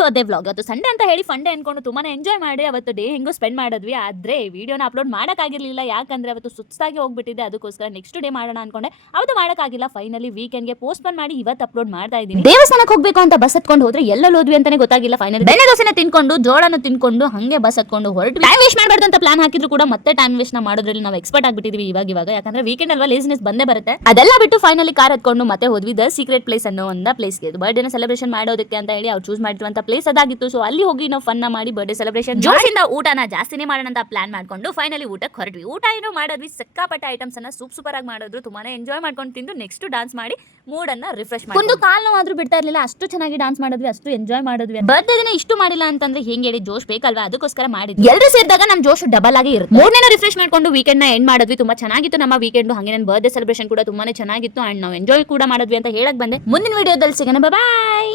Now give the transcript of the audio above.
Birthday vlog ಅದು Sunday ಅಂತ ಹೇಳಿ ಫಂಡೆ ಅನ್ಕೊಂಡು ತುಂಬಾನೇ ಎಂಜಾಯ್ ಮಾಡಿ ಅವತ್ತು ಡೇ ಹೆಂಗೋ ಸ್ಪೆಂಡ್ ಮಾಡಿದ್ವಿ. ಆದ್ರೆ ವಿಡಿಯೋನ ಅಪ್ಲೋಡ್ ಮಾಡೋಕ್ಕಾಗಿರ್ಲಿಲ್ಲ, ಯಾಕಂದ್ರೆ ಅವತ್ತು ಸುಸ್ತಾಗಿ ಹೋಗ್ಬಿಟ್ಟಿದೆ. ಅದಕ್ಕೋಸ್ಕರ ನೆಕ್ಸ್ಟ್ ಡೇ ಮಾಡೋಣ ಅನ್ಕೊಂಡೆ, ಅವತ್ತು ಮಾಡೋಕ್ಕಾಗಿಲ್ಲ. ಫೈನಲಿ ವೀಕೆಂಡ್ಗೆ ಪೋಸ್ಟ್ಪೋನ್ ಮಾಡಿ ಇವತ್ತು ಅಪ್ಲೋಡ್ ಮಾಡ್ತಾ ಇದ್ದೀನಿ. ದೇವಸ್ಥಾನಕ್ಕೆ ಹೋಗ್ಬೇಕು ಅಂತ ಬಸ್ ಹತ್ಕೊಂಡು ಹೋದ್ರೆ ಎಲ್ಲೆಲ್ಲಿ ಹೋದ್ವಿ ಅಂತಾನೆ ಗೊತ್ತಾಗಿಲ್ಲ. ಫೈನಲಿ ಬೆಣ್ಣೆ ದೋಸೆನ ತಿನ್ಕೊಂಡು ಜೋಳನ ತಿನ್ಕೊಂಡು ಹಂಗೆ ಬಸ್ ಹತ್ಕೊಂಡು ಹೊರಟು ಟೈಮ್ ವೇಸ್ಟ್ ಮಾಡಬಾರ್ದು ಅಂತ ಪ್ಲಾನ್ ಹಾಕಿದ್ರು ಕೂಡ ಮತ್ತೆ ಟೈಮ್ ವೇಸ್ಟ್ ನ ಮಾಡೋದ್ರಲ್ಲಿ ನಾವು ಎಕ್ಸ್ಪರ್ಟ್ ಆಗ್ಬಿಟ್ಟಿದ್ವಿ ಇವಾಗ. ಯಾಕಂದ್ರೆ ವೀಕೆಂಡ್ ಅಲ್ವಾ, ಲೇಸಿನೆಸ್ ಬಂದೇ ಬರುತ್ತೆ. ಅದೆಲ್ಲ ಬಿಟ್ಟು ಫೈನಲಿ ಕಾರ್ ಹತ್ಕೊಂಡು ಮತ್ತೆ ಹೋದ್ವಿ ದ ಸೀಕ್ರೆಟ್ ಪ್ಲೇಸ್ ಅನ್ನೋ ಒಂದು ಪ್ಲೇಸ್ಗೆ. ಬರ್ಡೇನ ಸೆಲೆಬ್ರೇಷನ್ ಮಾಡೋದಕ್ಕೆ ಅಂತ ಹೇಳಿ ಅವ್ರು ಚೂಸ್ ಮಾಡಿರುವಂತ ಪ್ಲೇಸ್ ಅದಾಗಿತ್ತು. ಸೊ ಅಲ್ಲಿ ಹೋಗಿ ನಾವು ಫನ್ ಮಾಡಿ ಬರ್ಡೇ ಸೆಲೆಬ್ರೇಷನ್ ಜೋಶಿಂದ ಊಟನ ಜಾಸ್ತಿನೇ ಮಾಡೋಣ ಅಂತ ಪ್ಲಾನ್ ಮಾಡ್ಕೊಂಡು ಫೈನಲಿ ಊಟಕ್ಕೆ ಹೊರಟ್ವಿ. ಊಟ ಏನೋ ಮಾಡಿದ್ವಿ, ಸಿಕ್ಕಾಪಟ್ಟೆ ಐಟಮ್ಸ್ ಅನ್ನ ಸೂಪರ್ ಆಗಿ ಮಾಡಿದ್ರು. ತುಂಬಾನೇ ಎಂಜಾಯ್ ಮಾಡ್ಕೊಂಡು ತಿಂದು ನೆಕ್ಸ್ಟ್ ಡಾನ್ಸ್ ಮಾಡಿ ಮೂಡ್ ಅನ್ನ ರಿಫ್ರೆಶ್ ಮಾಡಿ ಒಂದು ಕಾಲ್ ನೋವಾದ್ರೂ ಬಿಡ್ತಾ ಇರ್ಲಿಲ್ಲ, ಅಷ್ಟು ಚೆನ್ನಾಗಿ ಡಾನ್ಸ್ ಮಾಡಿದ್ವಿ, ಅಷ್ಟು ಎಂಜಾಯ್ ಮಾಡಿದ್ವಿ. ಬರ್ಡೇ ದಿನ ಇಷ್ಟು ಮಾಡಿಲ್ಲ ಅಂತಂದ್ರೆ ಹೆಂಗೆ ಹೇಳಿ, ಜೋಶ್ ಬೇಕಲ್ವಾ, ಅದಕ್ಕೋಸ್ಕರ ಮಾಡಿದ್ವಿ. ಎಲ್ಲರೂ ಸೇರಿದಾಗ ನಮ್ ಜೋಶ್ ಡಬಲ್ ಆಗಿ ಇರುತ್ತೆ. ಮೂಡ್ನ ರಿಫ್ರೆಶ್ ಮಾಡ್ಕೊಂಡು ವೀಕೆಂಡ್ ನ ಎಂಡ್ ಮಾಡಿದ್ವಿ. ತುಂಬಾ ಚೆನ್ನಾಗಿತ್ತು ನಮ್ಮ ವೀಕೆಂಡ್. ಹಾಗೆ ನನ್ನ ಬರ್ಡೇ ಸೆಲೆಬ್ರೇಷನ್ ಕೂಡ ತುಂಬಾನೇ ಚೆನ್ನಾಗಿತ್ತು ಅಂಡ್ ನಾವು ಎಂಜಾಯ್ ಕೂಡ ಮಾಡಿದ್ವಿ ಅಂತ ಹೇಳಕ್ ಬಂದೆ. ಮುಂದಿನ ವಿಡಿಯೋದಲ್ಲಿ ಸಿಗೋಣ, ಬಾಯ್.